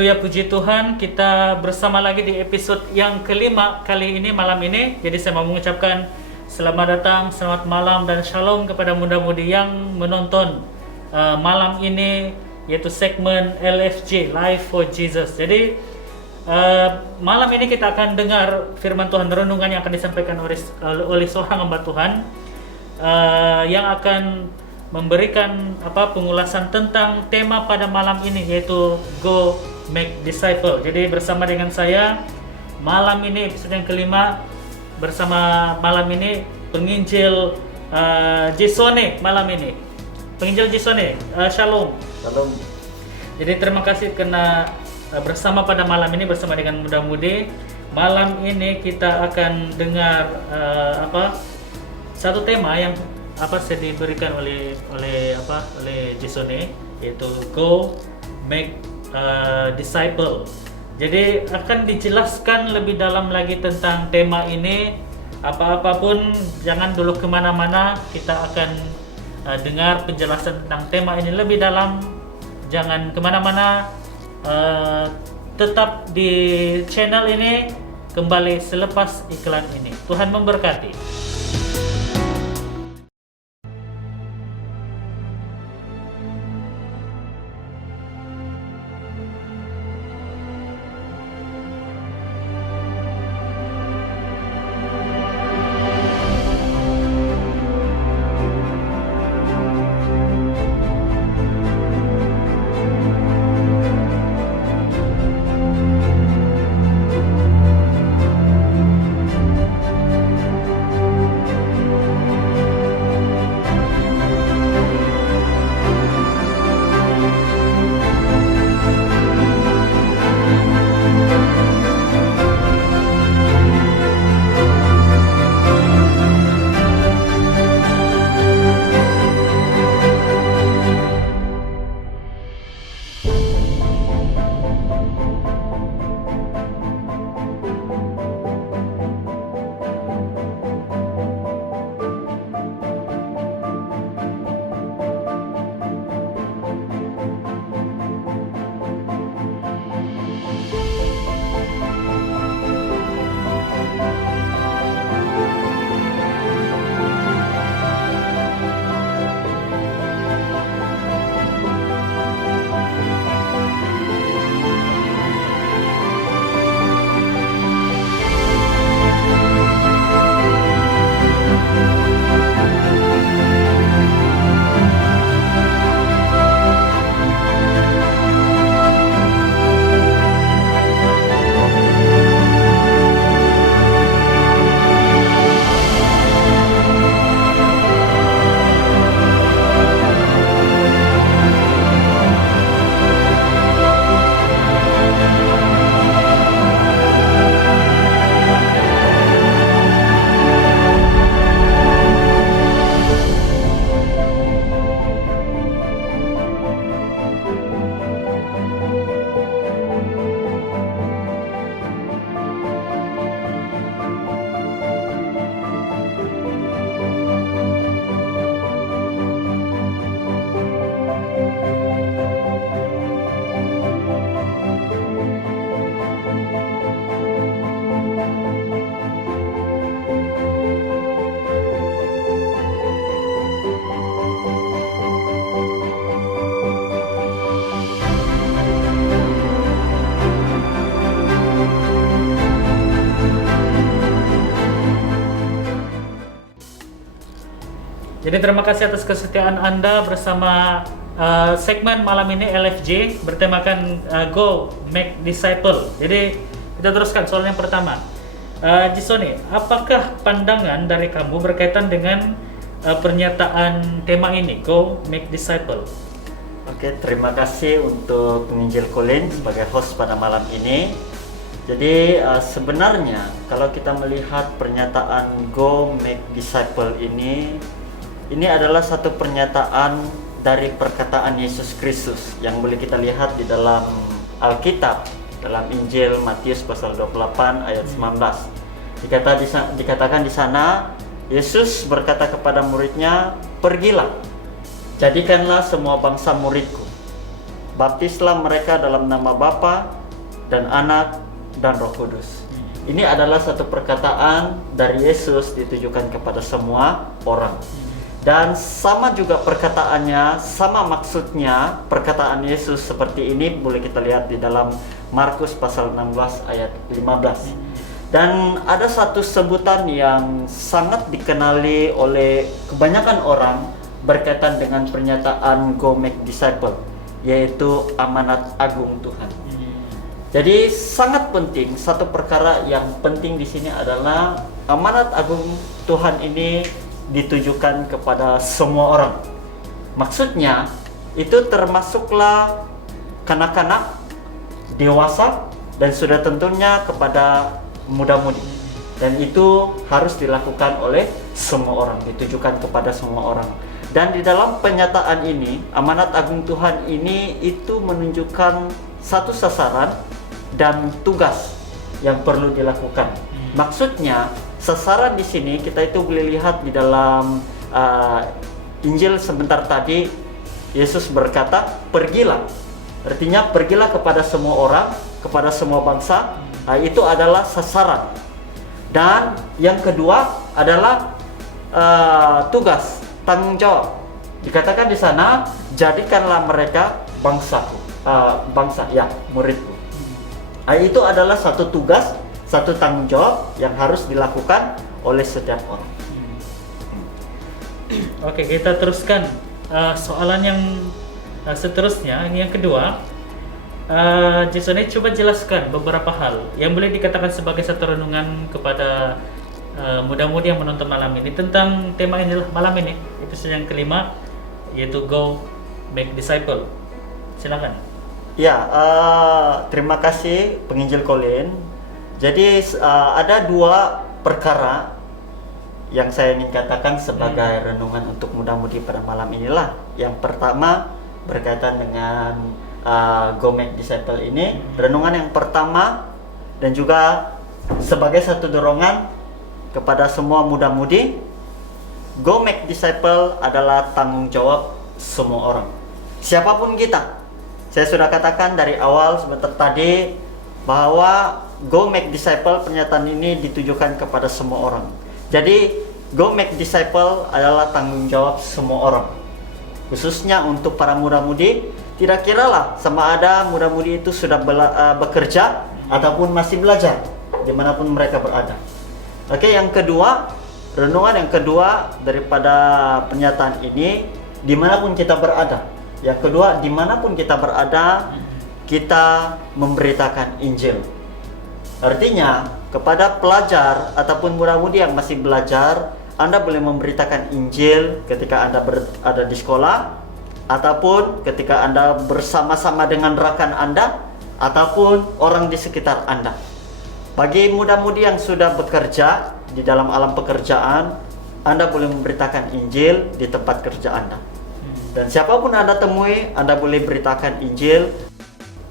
Haleluya, puji Tuhan, kita bersama lagi di episode yang kelima kali ini, malam ini. Jadi saya mau mengucapkan selamat datang, selamat malam, dan shalom kepada muda-mudi yang menonton malam ini, yaitu segmen LFJ, Life for Jesus. Jadi malam ini kita akan dengar firman Tuhan, renungan yang akan disampaikan oleh seorang hamba Tuhan yang akan memberikan pengulasan tentang tema pada malam ini, yaitu Go Make Disciple. Jadi bersama dengan saya malam ini, episode yang kelima, bersama malam ini penginjil Jesone malam ini. Penginjil Jesone, shalom. Shalom. Jadi terima kasih karena bersama pada malam ini bersama dengan muda-mudi. Malam ini kita akan dengar satu tema yang saya diberikan oleh Jesone, yaitu Go Make Disciple. Jadi akan dijelaskan lebih dalam lagi tentang tema ini. Apapun jangan dulu kemana-mana, kita akan dengar penjelasan tentang tema ini lebih dalam. Jangan kemana-mana, tetap di channel ini, kembali selepas iklan ini. Tuhan memberkati. Jadi terima kasih atas kesetiaan Anda bersama segmen malam ini LFJ bertemakan Go Make Disciple. Jadi kita teruskan soal yang pertama. Jesone, apakah pandangan dari kamu berkaitan dengan pernyataan tema ini, Go Make Disciple? Oke, terima kasih untuk penginjil Colin sebagai host pada malam ini. Jadi sebenarnya kalau kita melihat pernyataan Go Make Disciple ini adalah satu pernyataan dari perkataan Yesus Kristus yang boleh kita lihat di dalam Alkitab, dalam Injil Matius pasal 28 ayat 19. Dikatakan di sana, Yesus berkata kepada muridnya, "Pergilah, jadikanlah semua bangsa muridku, baptislah mereka dalam nama Bapa dan Anak dan Roh Kudus. Ini adalah satu perkataan dari Yesus ditujukan kepada semua orang. Dan sama juga perkataannya, sama maksudnya perkataan Yesus seperti ini boleh kita lihat di dalam Markus pasal 16 ayat 15. Dan ada satu sebutan yang sangat dikenali oleh kebanyakan orang berkaitan dengan pernyataan Go Make Disciple, yaitu amanat agung Tuhan. Jadi sangat penting, satu perkara yang penting di sini adalah amanat agung Tuhan ini ditujukan kepada semua orang. Maksudnya itu termasuklah kanak-kanak, dewasa, dan sudah tentunya kepada muda-mudi. Dan itu harus dilakukan oleh semua orang, ditujukan kepada semua orang. Dan di dalam pernyataan ini, amanat agung Tuhan ini itu menunjukkan satu sasaran dan tugas yang perlu dilakukan. Maksudnya sasaran di sini kita itu boleh lihat di dalam Injil sebentar tadi. Yesus berkata, pergilah. Artinya pergilah kepada semua orang, kepada semua bangsa. Itu adalah sasaran. Dan yang kedua adalah tugas, tanggung jawab. Dikatakan di sana, jadikanlah mereka bangsaku, muridku. Itu adalah satu tugas, satu tanggung jawab yang harus dilakukan oleh setiap orang. Oke, kita teruskan soalan yang seterusnya. Ini yang kedua. Jason, coba jelaskan beberapa hal yang boleh dikatakan sebagai satu renungan kepada muda-mudi yang menonton malam ini tentang tema ini malam ini. Episode yang kelima, yaitu Go Make Disciple. Silakan. Ya, terima kasih penginjil Colin. Jadi ada dua perkara yang saya ingin katakan sebagai renungan untuk muda-mudi pada malam inilah. Yang pertama berkaitan dengan Go Make Disciple ini. Renungan yang pertama dan juga sebagai satu dorongan kepada semua muda-mudi, Go Make Disciple adalah tanggung jawab semua orang, siapapun kita. Saya sudah katakan dari awal sebentar tadi bahwa Go Make Disciple, pernyataan ini ditujukan kepada semua orang. Jadi Go Make Disciple adalah tanggung jawab semua orang, khususnya untuk para muda-mudi. Tidak kiralah sama ada muda-mudi itu sudah bekerja ataupun masih belajar dimanapun mereka berada. Oke, yang kedua, renungan yang kedua daripada pernyataan ini, dimanapun kita berada. Yang kedua, dimanapun kita berada, kita memberitakan Injil. Artinya, kepada pelajar ataupun muda-mudi yang masih belajar, Anda boleh memberitakan Injil ketika Anda berada di sekolah, ataupun ketika Anda bersama-sama dengan rekan Anda, ataupun orang di sekitar Anda. Bagi muda-mudi yang sudah bekerja di dalam alam pekerjaan, Anda boleh memberitakan Injil di tempat kerja Anda. Dan siapapun Anda temui, Anda boleh beritakan Injil.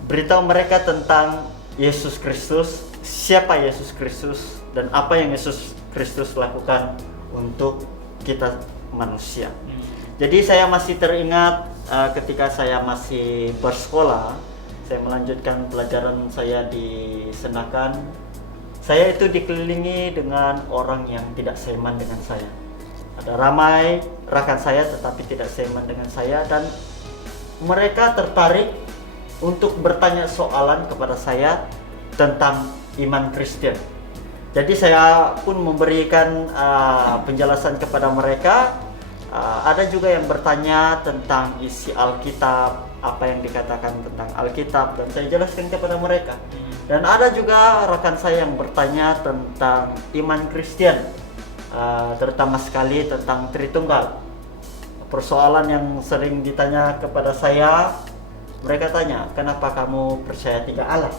Beritahu mereka tentang Yesus Kristus, siapa Yesus Kristus, dan apa yang Yesus Kristus lakukan untuk kita manusia. Jadi saya masih teringat ketika saya masih bersekolah, saya melanjutkan pelajaran saya di Senakan. Saya itu dikelilingi dengan orang yang tidak seiman dengan saya. Ada ramai rekan saya tetapi tidak seiman dengan saya, dan mereka tertarik untuk bertanya soalan kepada saya tentang iman Kristen. Jadi saya pun memberikan penjelasan kepada mereka. Ada juga yang bertanya tentang isi Alkitab, apa yang dikatakan tentang Alkitab, dan saya jelaskan kepada mereka. Dan ada juga rekan saya yang bertanya tentang iman Kristen, terutama sekali tentang Tritunggal. Persoalan yang sering ditanya kepada saya, mereka tanya, kenapa kamu percaya 3 Allah?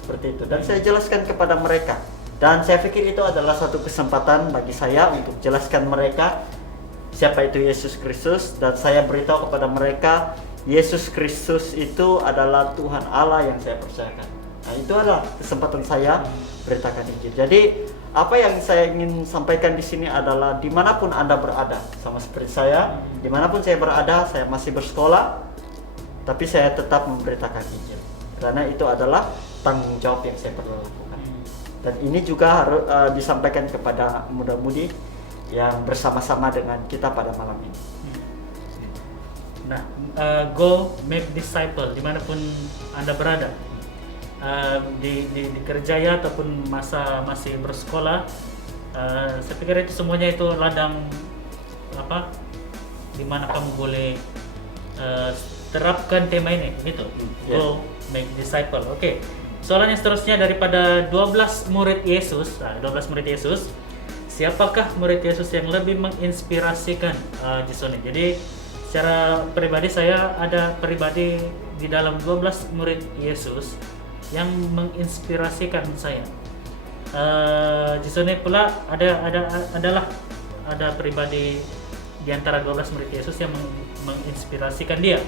Seperti itu. Dan saya jelaskan kepada mereka. Dan saya pikir itu adalah satu kesempatan bagi saya untuk jelaskan mereka siapa itu Yesus Kristus, dan saya beritahu kepada mereka Yesus Kristus itu adalah Tuhan Allah yang saya percayakan. Nah, itu adalah kesempatan saya beritakan Injil. Jadi apa yang saya ingin sampaikan di sini adalah dimanapun Anda berada, sama seperti saya, dimanapun saya berada, saya masih bersekolah, tapi saya tetap memberitakan Injil. Karena itu adalah tanggung jawab yang saya perlu lakukan. Dan ini juga harus disampaikan kepada muda-mudi yang bersama-sama dengan kita pada malam ini. Nah, go make disciple dimanapun Anda berada, di kerjaya ataupun masa masih bersekolah. Saya pikir itu semuanya itu ladang di mana kamu boleh terapkan tema ini, gitu. Go make disciple. Oke. Soalan yang seterusnya daripada 12 murid Yesus. 12 murid Yesus. Siapakah murid Yesus yang lebih menginspirasikan Jason? Jadi secara pribadi saya ada pribadi di dalam 12 murid Yesus yang menginspirasikan saya. Jason pula ada pribadi di antara 12 murid Yesus yang menginspirasikan dia.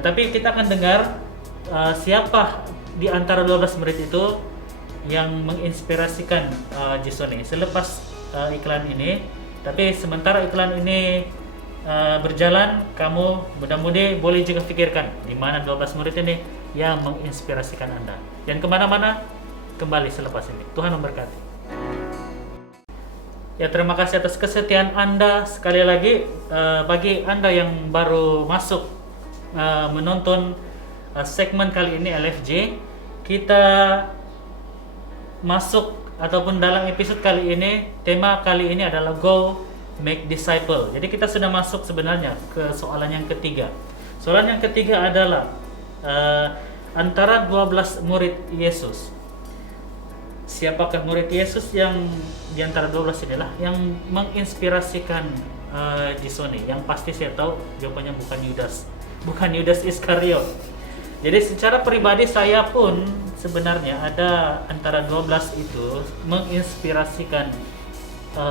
Tapi kita akan dengar siapa di antara 12 murid itu yang menginspirasikan Jason selepas iklan ini. Tapi sementara iklan ini berjalan, kamu mudah-mudi boleh juga pikirkan di mana 12 murid ini yang menginspirasikan Anda. Dan kemana-mana kembali selepas ini. Tuhan memberkati. Ya, terima kasih atas kesetiaan Anda. Sekali lagi, bagi Anda yang baru masuk menonton segmen kali ini LFJ, kita masuk ataupun dalam episode kali ini, tema kali ini adalah Go Make Disciple. Jadi kita sudah masuk sebenarnya ke soalan yang ketiga. Soalan yang ketiga adalah antara 12 murid Yesus, siapakah murid Yesus yang di antara 12 inilah yang menginspirasikan Jason? Yang pasti saya tahu jawabannya bukan Yudas Iskariot. Jadi secara pribadi saya pun sebenarnya ada antara 12 itu menginspirasikan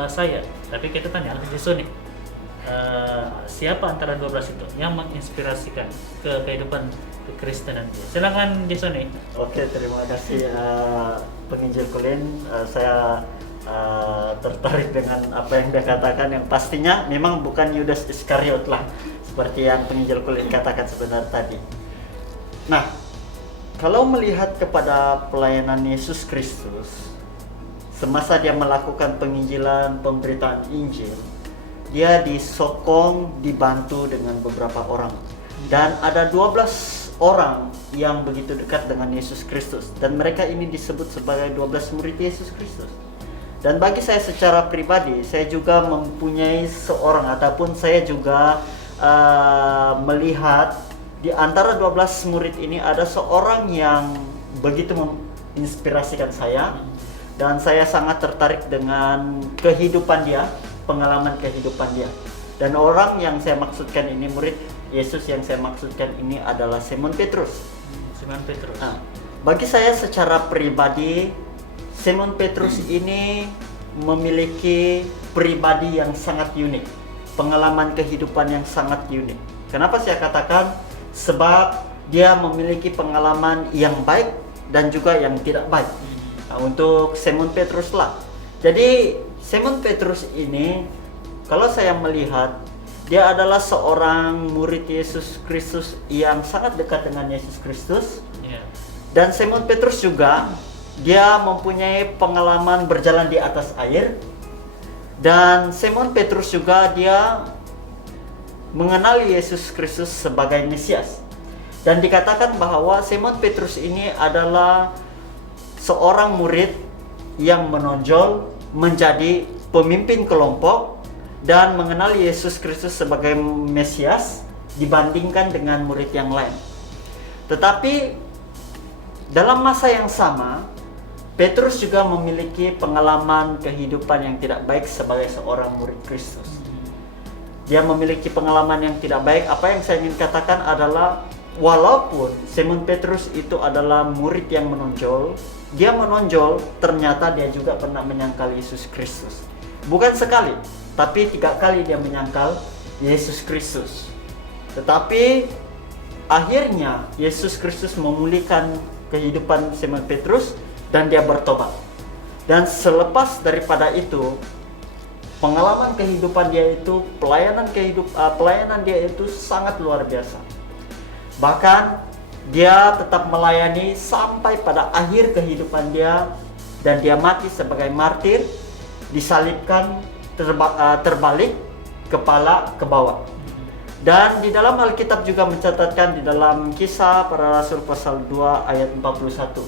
saya. Tapi kita tanya Jason siapa antara 12 itu yang menginspirasikan ke kehidupan kekristenan? Silakan Jason. Oke, terima kasih penginjil Colin. Saya tertarik dengan apa yang dia katakan, yang pastinya memang bukan Yudas Iskariot lah, seperti yang penginjil Colin katakan sebenarnya tadi. Nah, kalau melihat kepada pelayanan Yesus Kristus semasa dia melakukan penginjilan, pemberitaan Injil, dia disokong, dibantu dengan beberapa orang. Dan ada 12 orang yang begitu dekat dengan Yesus Kristus, dan mereka ini disebut sebagai 12 murid Yesus Kristus. Dan bagi saya secara pribadi, saya juga mempunyai seorang, ataupun saya juga melihat di antara 12 murid ini ada seorang yang begitu menginspirasikan saya, dan saya sangat tertarik dengan kehidupan dia, pengalaman kehidupan dia. Dan orang yang saya maksudkan ini, murid Yesus yang saya maksudkan ini adalah Simon Petrus. Simon Petrus. Nah, bagi saya secara pribadi, Simon Petrus ini memiliki pribadi yang sangat unik, pengalaman kehidupan yang sangat unik. Kenapa saya katakan? Sebab dia memiliki pengalaman yang baik dan juga yang tidak baik. Nah, untuk Simon Petrus lah. Jadi Simon Petrus ini, kalau saya melihat, dia adalah seorang murid Yesus Kristus yang sangat dekat dengan Yesus Kristus. Dan Simon Petrus juga, dia mempunyai pengalaman berjalan di atas air. Dan Simon Petrus juga dia mengenali Yesus Kristus sebagai Mesias. Dan dikatakan bahwa Simon Petrus ini adalah seorang murid yang menonjol menjadi pemimpin kelompok dan mengenali Yesus Kristus sebagai Mesias dibandingkan dengan murid yang lain. Tetapi dalam masa yang sama, Petrus juga memiliki pengalaman kehidupan yang tidak baik sebagai seorang murid Kristus. Dia memiliki pengalaman yang tidak baik. Apa yang saya ingin katakan adalah, walaupun Simon Petrus itu adalah murid yang menonjol, dia menonjol, ternyata dia juga pernah menyangkal Yesus Kristus. Bukan sekali, tapi 3 kali dia menyangkal Yesus Kristus. Tetapi akhirnya Yesus Kristus memulihkan kehidupan Simon Petrus dan dia bertobat. Dan selepas daripada itu, pengalaman kehidupan dia itu, pelayanan dia itu sangat luar biasa. Bahkan dia tetap melayani sampai pada akhir kehidupan dia, dan dia mati sebagai martir, disalibkan terbalik, kepala ke bawah. Dan di dalam Alkitab juga mencatatkan di dalam Kisah Para Rasul pasal 2 ayat 41,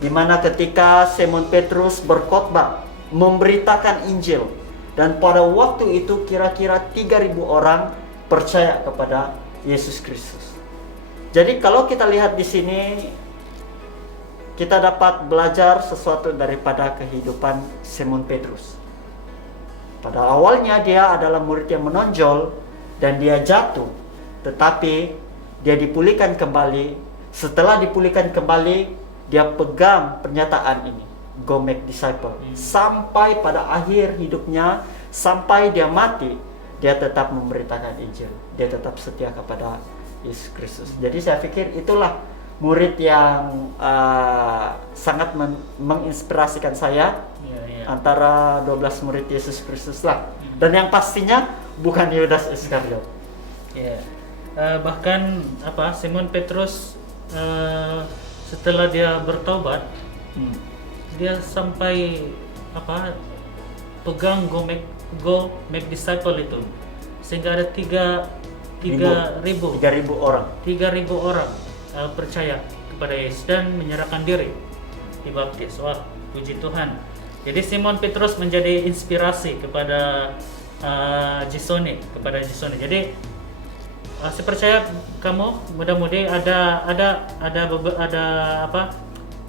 di mana ketika Simon Petrus berkhotbah memberitakan Injil, dan pada waktu itu kira-kira 3.000 orang percaya kepada Yesus Kristus. Jadi kalau kita lihat di sini, kita dapat belajar sesuatu daripada kehidupan Simon Petrus. Pada awalnya dia adalah murid yang menonjol dan dia jatuh, tetapi dia dipulihkan kembali. Setelah dipulihkan kembali, dia pegang pernyataan ini, go make disciple. Sampai pada akhir hidupnya, sampai dia mati, dia tetap memberitakan Injil. Dia tetap setia kepada Yesus Kristus. Jadi saya pikir itulah murid yang sangat menginspirasikan saya, antara 12 murid Yesus Kristus lah. Dan yang pastinya bukan Yudas Iskariot. Bahkan Simon Petrus setelah dia bertobat, dia sampai pegang go make disciple itu, sehingga ada 3.000 orang percaya kepada Yesus dan menyerahkan diri, dibaptis. Wah, puji Tuhan. Jadi Simon Petrus menjadi inspirasi kepada Jasone. Jadi saya percaya kamu mudah-mudahan ada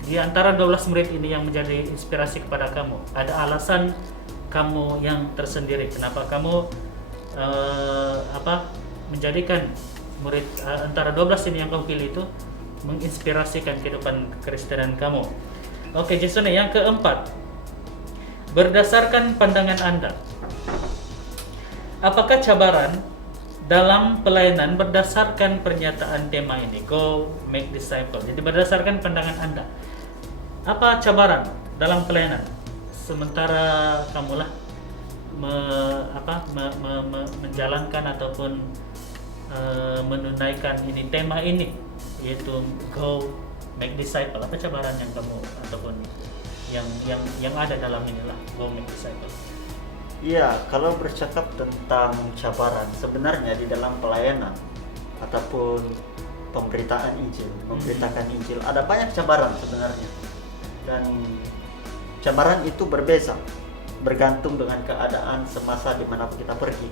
di antara 12 murid ini yang menjadi inspirasi kepada kamu. Ada alasan kamu yang tersendiri kenapa kamu menjadikan murid antara 12 ini yang kamu pilih itu menginspirasikan kehidupan kekristenan kamu. Oke, Jasone, yang keempat, berdasarkan pandangan Anda, apakah cabaran dalam pelayanan berdasarkan pernyataan tema ini, go make disciple? Jadi berdasarkan pandangan Anda, apa cabaran dalam pelayanan sementara kamulah menjalankan ataupun menunaikan tema ini, yaitu go make disciple? Apa cabaran yang kamu ataupun yang ada dalam inilah go make disciple? Iya, kalau bercakap tentang cabaran, sebenarnya di dalam pelayanan ataupun pemberitaan Injil, memberitakan Injil, ada banyak cabaran sebenarnya. Dan cabaran itu berbeza, bergantung dengan keadaan semasa di mana kita pergi.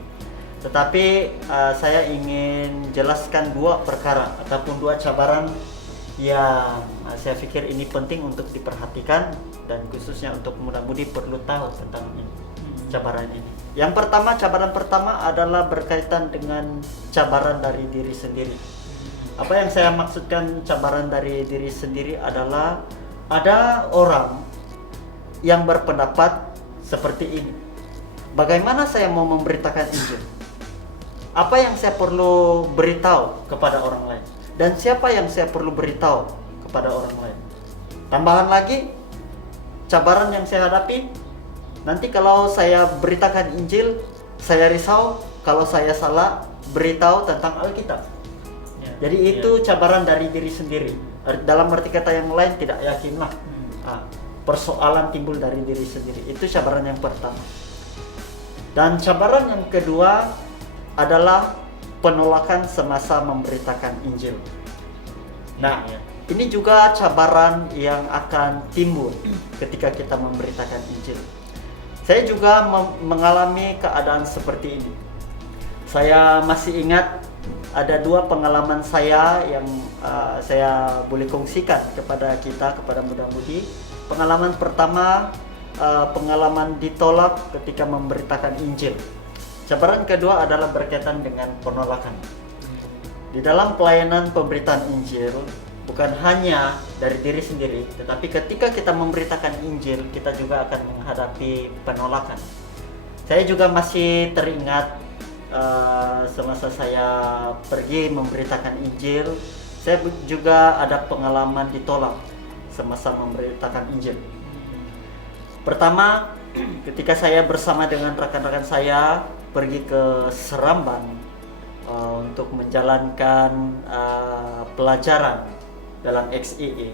Tetapi saya ingin jelaskan dua perkara ataupun dua cabaran yang saya pikir ini penting untuk diperhatikan, dan khususnya untuk muda-mudi perlu tahu tentang ini, cabaran ini. Yang pertama, cabaran pertama adalah berkaitan dengan cabaran dari diri sendiri. Apa yang saya maksudkan cabaran dari diri sendiri adalah ada orang yang berpendapat seperti ini. Bagaimana saya mau memberitakan Injil? Apa yang saya perlu beritahu kepada orang lain? Dan siapa yang saya perlu beritahu kepada orang lain? Tambahan lagi, cabaran yang saya hadapi, nanti kalau saya beritakan Injil, saya risau kalau saya salah beritahu tentang Alkitab. Jadi itu cabaran dari diri sendiri. Dalam arti kata yang lain, tidak yakinlah. Persoalan timbul dari diri sendiri. Itu cabaran yang pertama. Dan cabaran yang kedua adalah penolakan semasa memberitakan Injil. Nah, ini juga cabaran yang akan timbul ketika kita memberitakan Injil. Saya juga mengalami keadaan seperti ini. Saya masih ingat ada dua pengalaman saya yang saya boleh kongsikan kepada muda-mudi. Pengalaman pertama, pengalaman ditolak ketika memberitakan Injil. Cabaran kedua adalah berkaitan dengan penolakan. Di dalam pelayanan pemberitaan Injil, bukan hanya dari diri sendiri, tetapi ketika kita memberitakan Injil, kita juga akan menghadapi penolakan. Saya juga masih teringat semasa saya pergi memberitakan Injil, saya juga ada pengalaman ditolak semasa memberitakan Injil. Pertama, ketika saya bersama dengan rekan-rekan saya pergi ke Seramban, untuk menjalankan pelajaran dalam XII.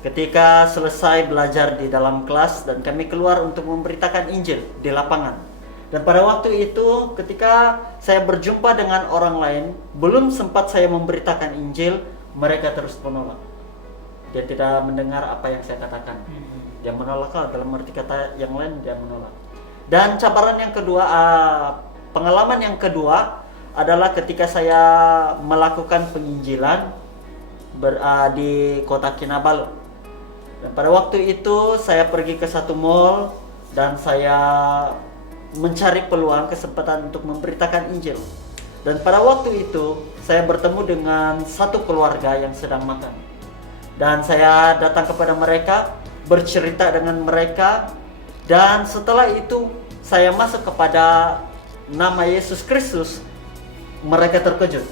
Ketika selesai belajar di dalam kelas dan kami keluar untuk memberitakan Injil di lapangan. Dan pada waktu itu ketika saya berjumpa dengan orang lain, belum sempat saya memberitakan Injil, mereka terus menolak. Dia tidak mendengar apa yang saya katakan. Dia menolak, dalam arti kata yang lain dia menolak. Dan cabaran yang kedua, pengalaman yang kedua adalah ketika saya melakukan penginjilan di kota Kinabalu. Dan pada waktu itu saya pergi ke satu mall dan saya mencari peluang kesempatan untuk memberitakan Injil. Dan pada waktu itu saya bertemu dengan satu keluarga yang sedang makan. Dan saya datang kepada mereka, bercerita dengan mereka, dan setelah itu saya masuk kepada nama Yesus Kristus. Mereka terkejut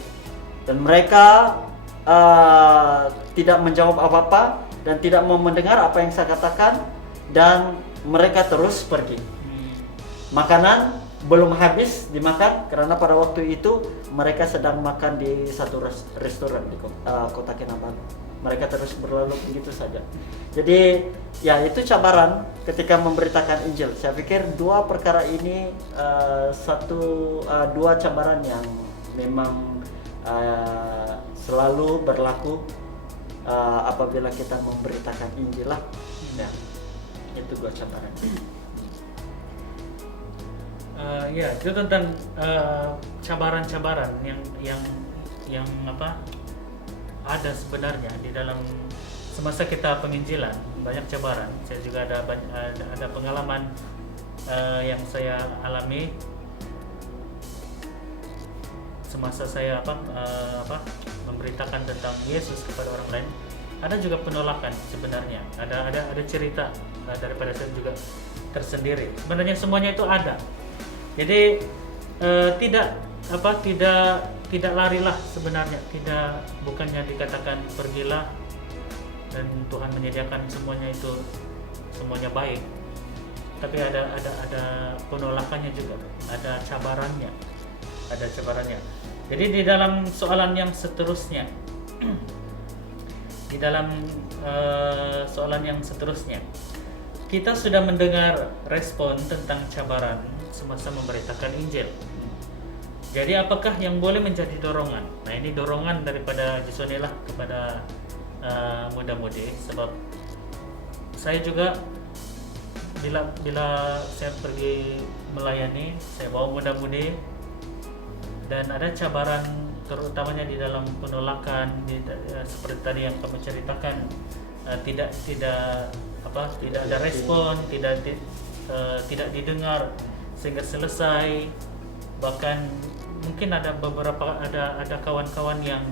dan mereka tidak menjawab apa-apa dan tidak mau mendengar apa yang saya katakan, dan mereka terus pergi. Makanan belum habis dimakan karena pada waktu itu mereka sedang makan di satu restoran di kota Kinabalu. Mereka terus berlalu begitu saja. Jadi ya itu cabaran ketika memberitakan Injil. Saya pikir dua perkara ini dua cabaran yang memang selalu berlaku apabila kita memberitakan Injil lah. Ya, itu dua cabaran. Ya, itu tentang cabaran-cabaran yang apa ada sebenarnya di dalam semasa kita penginjilan. Banyak cabaran. Saya juga ada pengalaman yang saya alami semasa saya memberitakan tentang Yesus kepada orang lain. Ada juga penolakan sebenarnya. Ada cerita daripada saya juga tersendiri. Sebenarnya semuanya itu ada. Jadi tidak larilah sebenarnya, bukannya dikatakan pergilah dan Tuhan menyediakan semuanya baik, tapi ada penolakannya juga, ada cabarannya. Jadi di dalam soalan yang seterusnya kita sudah mendengar respon tentang cabaran semasa memberitakan Injil. Jadi apakah yang boleh menjadi dorongan? Nah, ini dorongan daripada Jason lah kepada muda-mudi, sebab saya juga bila saya pergi melayani, saya bawa muda-mudi dan ada cabaran terutamanya di dalam penolakan, seperti tadi yang kamu ceritakan, tidak ada respon, tidak didengar sehingga selesai. Bahkan mungkin ada kawan-kawan yang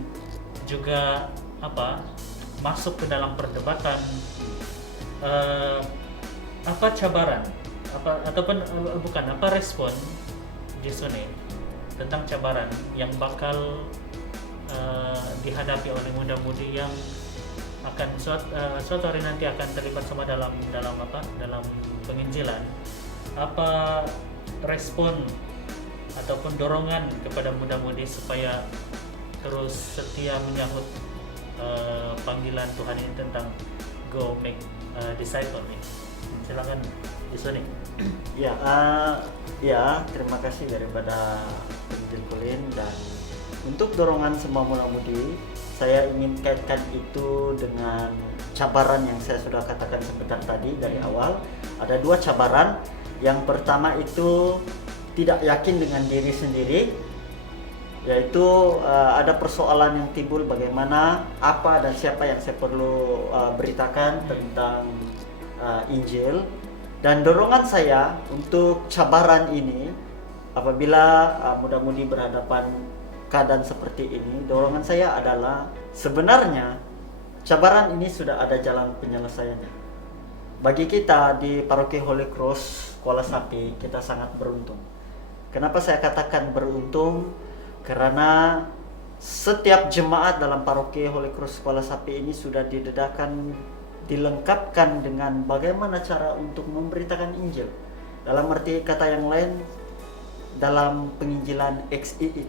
juga masuk ke dalam perdebatan, cabaran respon Jesone tentang cabaran yang bakal dihadapi oleh muda-mudi yang akan suatu hari nanti akan terlibat sama dalam penginjilan. Apa respon ataupun dorongan kepada muda-mudi supaya terus setia menyambut panggilan Tuhan ini tentang go make disciple nih. Silakan Disoni. Ya, terima kasih daripada penginjil Colin. Dan untuk dorongan semua muda-mudi, saya ingin kaitkan itu dengan cabaran yang saya sudah katakan sebentar tadi dari awal. Ada dua cabaran. Yang pertama itu tidak yakin dengan diri sendiri, yaitu ada persoalan yang timbul bagaimana, apa dan siapa yang saya perlu beritakan tentang Injil. Dan dorongan saya untuk cabaran ini, apabila muda-mudi berhadapan keadaan seperti ini, dorongan saya adalah sebenarnya cabaran ini sudah ada jalan penyelesaiannya. Bagi kita di Paroki Holy Cross Kuala Sapi, kita sangat beruntung. Kenapa saya katakan beruntung? Karena setiap jemaat dalam Paroki Holy Cross Kuala Sapi ini sudah dilengkapkan dengan bagaimana cara untuk memberitakan Injil. Dalam arti kata yang lain, dalam penginjilan XII.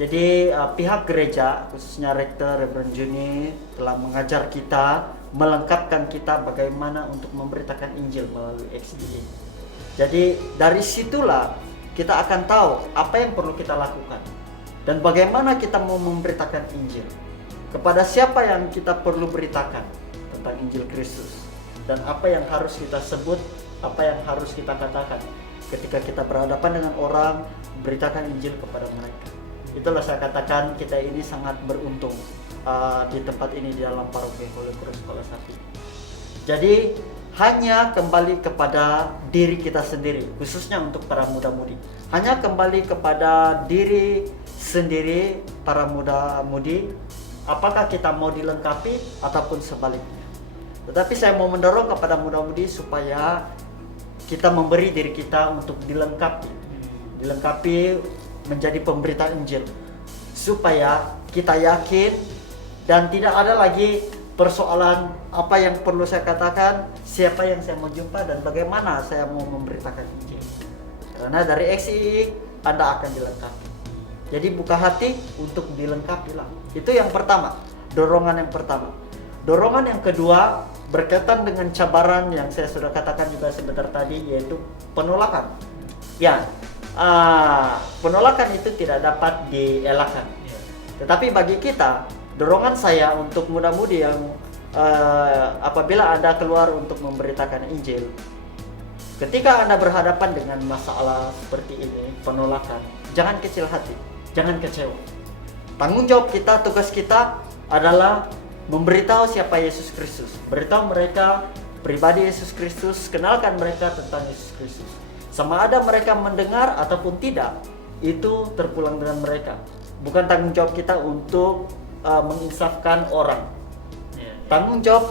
Jadi pihak gereja, khususnya Rektor Reverend Juni, telah mengajar kita, melengkapkan kita bagaimana untuk memberitakan Injil melalui XDA. Jadi dari situlah kita akan tahu apa yang perlu kita lakukan dan bagaimana kita mau memberitakan Injil. Kepada siapa yang kita perlu beritakan tentang Injil Kristus, dan apa yang harus kita sebut, apa yang harus kita katakan ketika kita berhadapan dengan orang, beritakan Injil kepada mereka. Itulah saya katakan kita ini sangat beruntung di tempat ini, di dalam paroki Holy Cross Sekolah Sapi. Jadi hanya kembali kepada diri kita sendiri, khususnya untuk para muda-mudi. Hanya kembali kepada diri sendiri para muda-mudi, apakah kita mau dilengkapi ataupun sebaliknya. Tetapi saya mau mendorong kepada muda-mudi supaya kita memberi diri kita untuk dilengkapi menjadi pemberita Injil, supaya kita yakin dan tidak ada lagi persoalan apa yang perlu saya katakan, siapa yang saya mau jumpa, dan bagaimana saya mau memberitakan Injil. Karena dari XII Anda akan dilengkapi. Jadi buka hati untuk dilengkapi lah. Itu yang pertama, dorongan yang pertama. Dorongan yang kedua berkaitan dengan cabaran yang saya sudah katakan juga sebentar tadi, yaitu penolakan. Ya, penolakan itu tidak dapat dielakkan. Tetapi bagi kita, dorongan saya untuk muda-mudi yang apabila Anda keluar untuk memberitakan Injil, ketika Anda berhadapan dengan masalah seperti ini, penolakan, jangan kecil hati, jangan kecewa. Tanggung jawab kita, tugas kita adalah memberitahu siapa Yesus Kristus, beritahu mereka pribadi Yesus Kristus, kenalkan mereka tentang Yesus Kristus. Sama ada mereka mendengar ataupun tidak, itu terpulang dengan mereka. Bukan tanggung jawab kita untuk menginsafkan orang. Tanggung jawab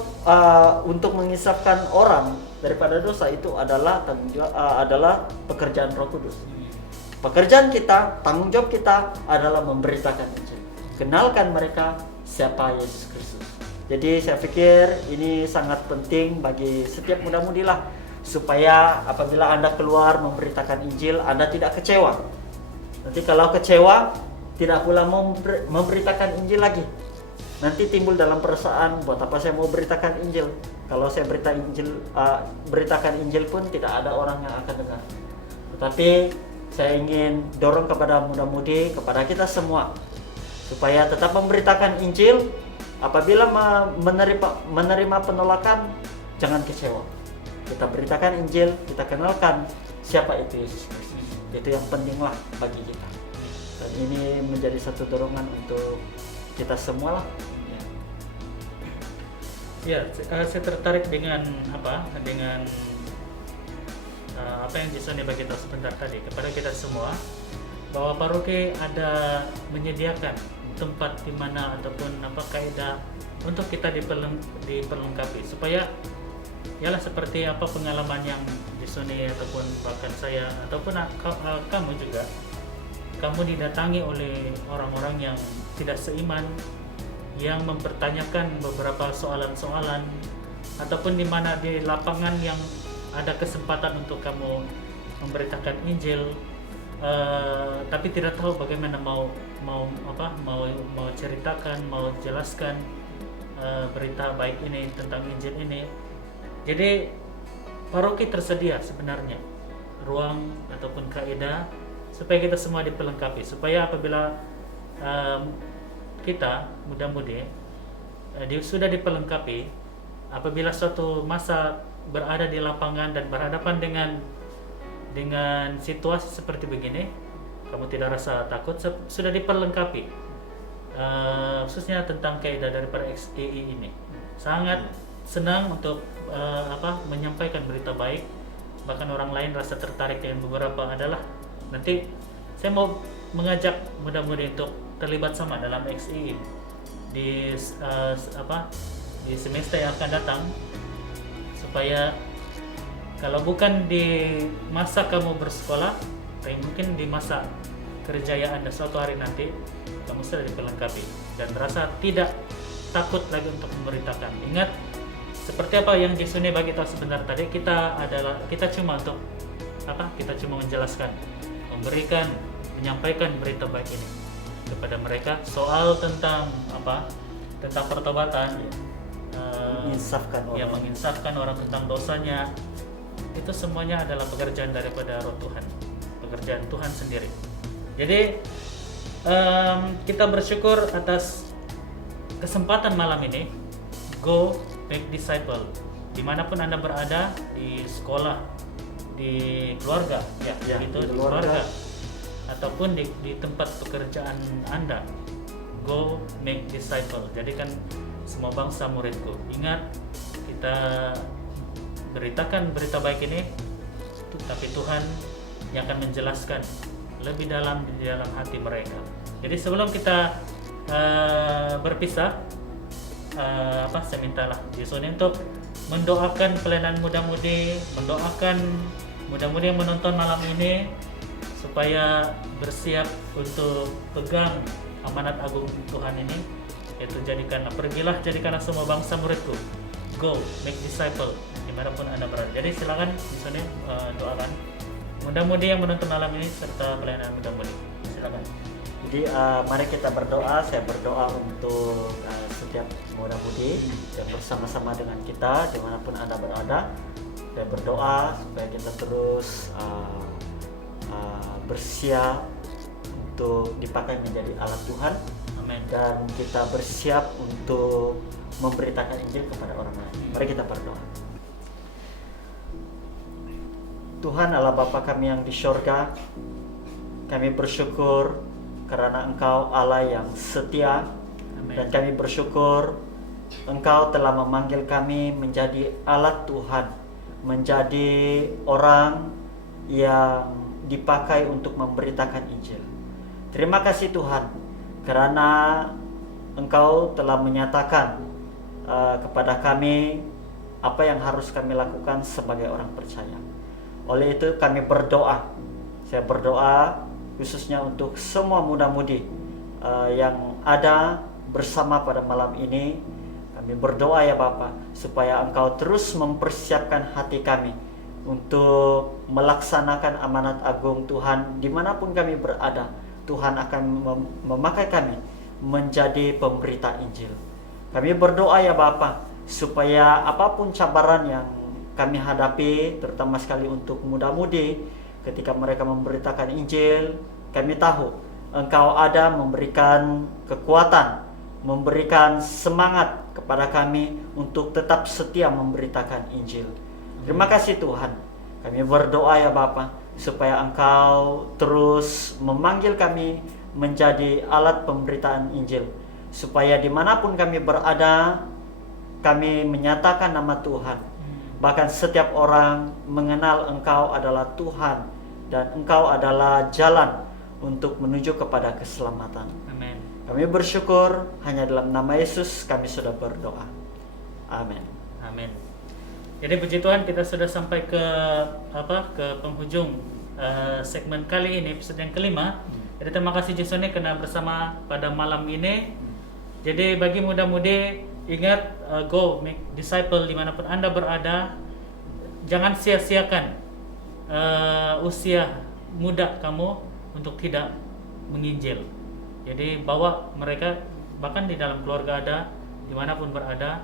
untuk menginsafkan orang daripada dosa itu adalah adalah pekerjaan Roh Kudus. Pekerjaan kita, tanggung jawab kita adalah memberitakan Injil. Kenalkan mereka siapa Yesus Kristus. Jadi saya pikir ini sangat penting bagi setiap muda-mudi lah, supaya apabila Anda keluar memberitakan Injil, Anda tidak kecewa. Nanti kalau kecewa, tidak pula mau memberitakan Injil lagi. Nanti timbul dalam perasaan, buat apa saya mau beritakan Injil? Kalau saya beritakan Injil pun tidak ada orang yang akan dengar. Tetapi saya ingin dorong kepada muda-mudi, kepada kita semua, supaya tetap memberitakan Injil. Apabila menerima penolakan, jangan kecewa. Kita beritakan Injil, kita kenalkan siapa itu Yesus Kristus. Itu yang penting lah bagi kita. Dan ini menjadi satu dorongan untuk kita semua lah. Ya, saya tertarik dengan apa yang Jason bagi kita sebentar tadi kepada kita semua, bahwa paroki ada menyediakan tempat di mana ataupun kaidah untuk kita diperlengkapi, supaya ialah seperti apa pengalaman yang Jason ataupun bahkan saya ataupun kamu juga, kamu didatangi oleh orang-orang yang tidak seiman, yang mempertanyakan beberapa soalan-soalan, ataupun di mana di lapangan yang ada kesempatan untuk kamu memberitakan Injil, tapi tidak tahu bagaimana mau ceritakan, mau jelaskan berita baik ini tentang Injil ini. Jadi paroki tersedia sebenarnya ruang ataupun kaidah supaya kita semua diperlengkapi, supaya apabila kita muda-mudi sudah diperlengkapi, apabila suatu masa berada di lapangan dan berhadapan dengan situasi seperti begini, kamu tidak rasa takut, sudah diperlengkapi, khususnya tentang kaidah daripada XDI ini. Sangat senang untuk menyampaikan berita baik, bahkan orang lain rasa tertarik dengan beberapa adalah nanti saya mau mengajak muda-mudi untuk terlibat sama dalam XI di semester yang akan datang, supaya kalau bukan di masa kamu bersekolah, tapi mungkin di masa kerjaya Anda suatu hari nanti, kamu sudah diperlengkapi dan merasa tidak takut lagi untuk memberitakan. Ingat, seperti apa yang Jason bagi tahu sebentar tadi, kita cuma menjelaskan, menyampaikan berita baik ini. kepada mereka soal tentang tentang pertobatan, Menginsafkan yang orang. menginsafkan orang tentang dosanya. Itu semuanya adalah pekerjaan daripada Roh Tuhan, pekerjaan Tuhan sendiri. Jadi kita bersyukur atas kesempatan malam ini. Go make disciple, dimanapun Anda berada, di sekolah, di keluarga, Ya, gitu, di di keluarga. keluarga, ataupun di tempat pekerjaan Anda. Go make disciple, jadikan semua bangsa muridku. Ingat, kita beritakan berita baik ini, tapi Tuhan yang akan menjelaskan lebih dalam di dalam hati mereka. Jadi sebelum kita berpisah, saya mintalah Yesoni untuk mendoakan pelayanan muda-mudi, mendoakan muda-mudi yang menonton malam ini supaya bersiap untuk pegang amanat agung Tuhan ini, yaitu jadikanlah semua bangsa muridku. Go make disciple dimanapun Anda berada. Jadi silakan Yesoni doakan muda-mudi yang menonton malam ini serta pelayanan muda-mudi. Silakan. Jadi mari kita berdoa. Saya berdoa untuk setiap muda-mudi yang bersama-sama dengan kita dimanapun Anda berada. Saya berdoa supaya kita terus bersiap untuk dipakai menjadi alat Tuhan. Amin. Dan kita bersiap untuk memberitakan Injil kepada orang lain. Mari kita berdoa. Tuhan Allah Bapa kami yang di syurga, kami bersyukur karena Engkau Allah yang setia. Amin. Dan kami bersyukur Engkau telah memanggil kami menjadi alat Tuhan, menjadi orang yang dipakai untuk memberitakan Injil. Terima kasih Tuhan, karena Engkau telah menyatakan kepada kami apa yang harus kami lakukan sebagai orang percaya. Oleh itu kami berdoa. Saya berdoa khususnya untuk semua muda-mudi yang ada bersama pada malam ini. Kami berdoa ya Bapa, supaya Engkau terus mempersiapkan hati kami untuk melaksanakan amanat agung Tuhan dimanapun kami berada. Tuhan akan memakai kami menjadi pemberita Injil. Kami berdoa ya Bapa, supaya apapun cabaran yang kami hadapi, terutama sekali untuk muda-mudi, ketika mereka memberitakan Injil, kami tahu Engkau ada memberikan kekuatan, memberikan semangat kepada kami untuk tetap setia memberitakan Injil. Terima kasih Tuhan. Kami berdoa ya Bapa, supaya Engkau terus memanggil kami menjadi alat pemberitaan Injil, supaya dimanapun kami berada, kami menyatakan nama Tuhan. Bahkan setiap orang mengenal Engkau adalah Tuhan, dan Engkau adalah jalan untuk menuju kepada keselamatan. Amin. Kami bersyukur hanya dalam nama Yesus kami sudah berdoa. Amin. Amin. Jadi puji Tuhan, kita sudah sampai ke penghujung segmen kali ini, episode yang kelima. Jadi terima kasih Yesoni karena bersama pada malam ini. Jadi bagi muda-mudi, ingat, go make disciple dimanapun Anda berada. Jangan sia-siakan usia muda kamu untuk tidak menginjil. Jadi bawa mereka, bahkan di dalam keluarga ada, dimanapun berada,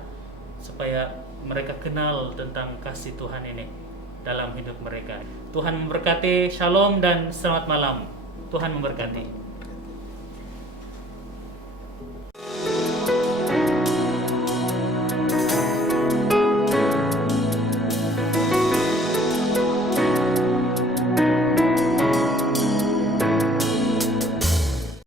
supaya mereka kenal tentang kasih Tuhan ini dalam hidup mereka. Tuhan memberkati, shalom dan selamat malam. Tuhan memberkati.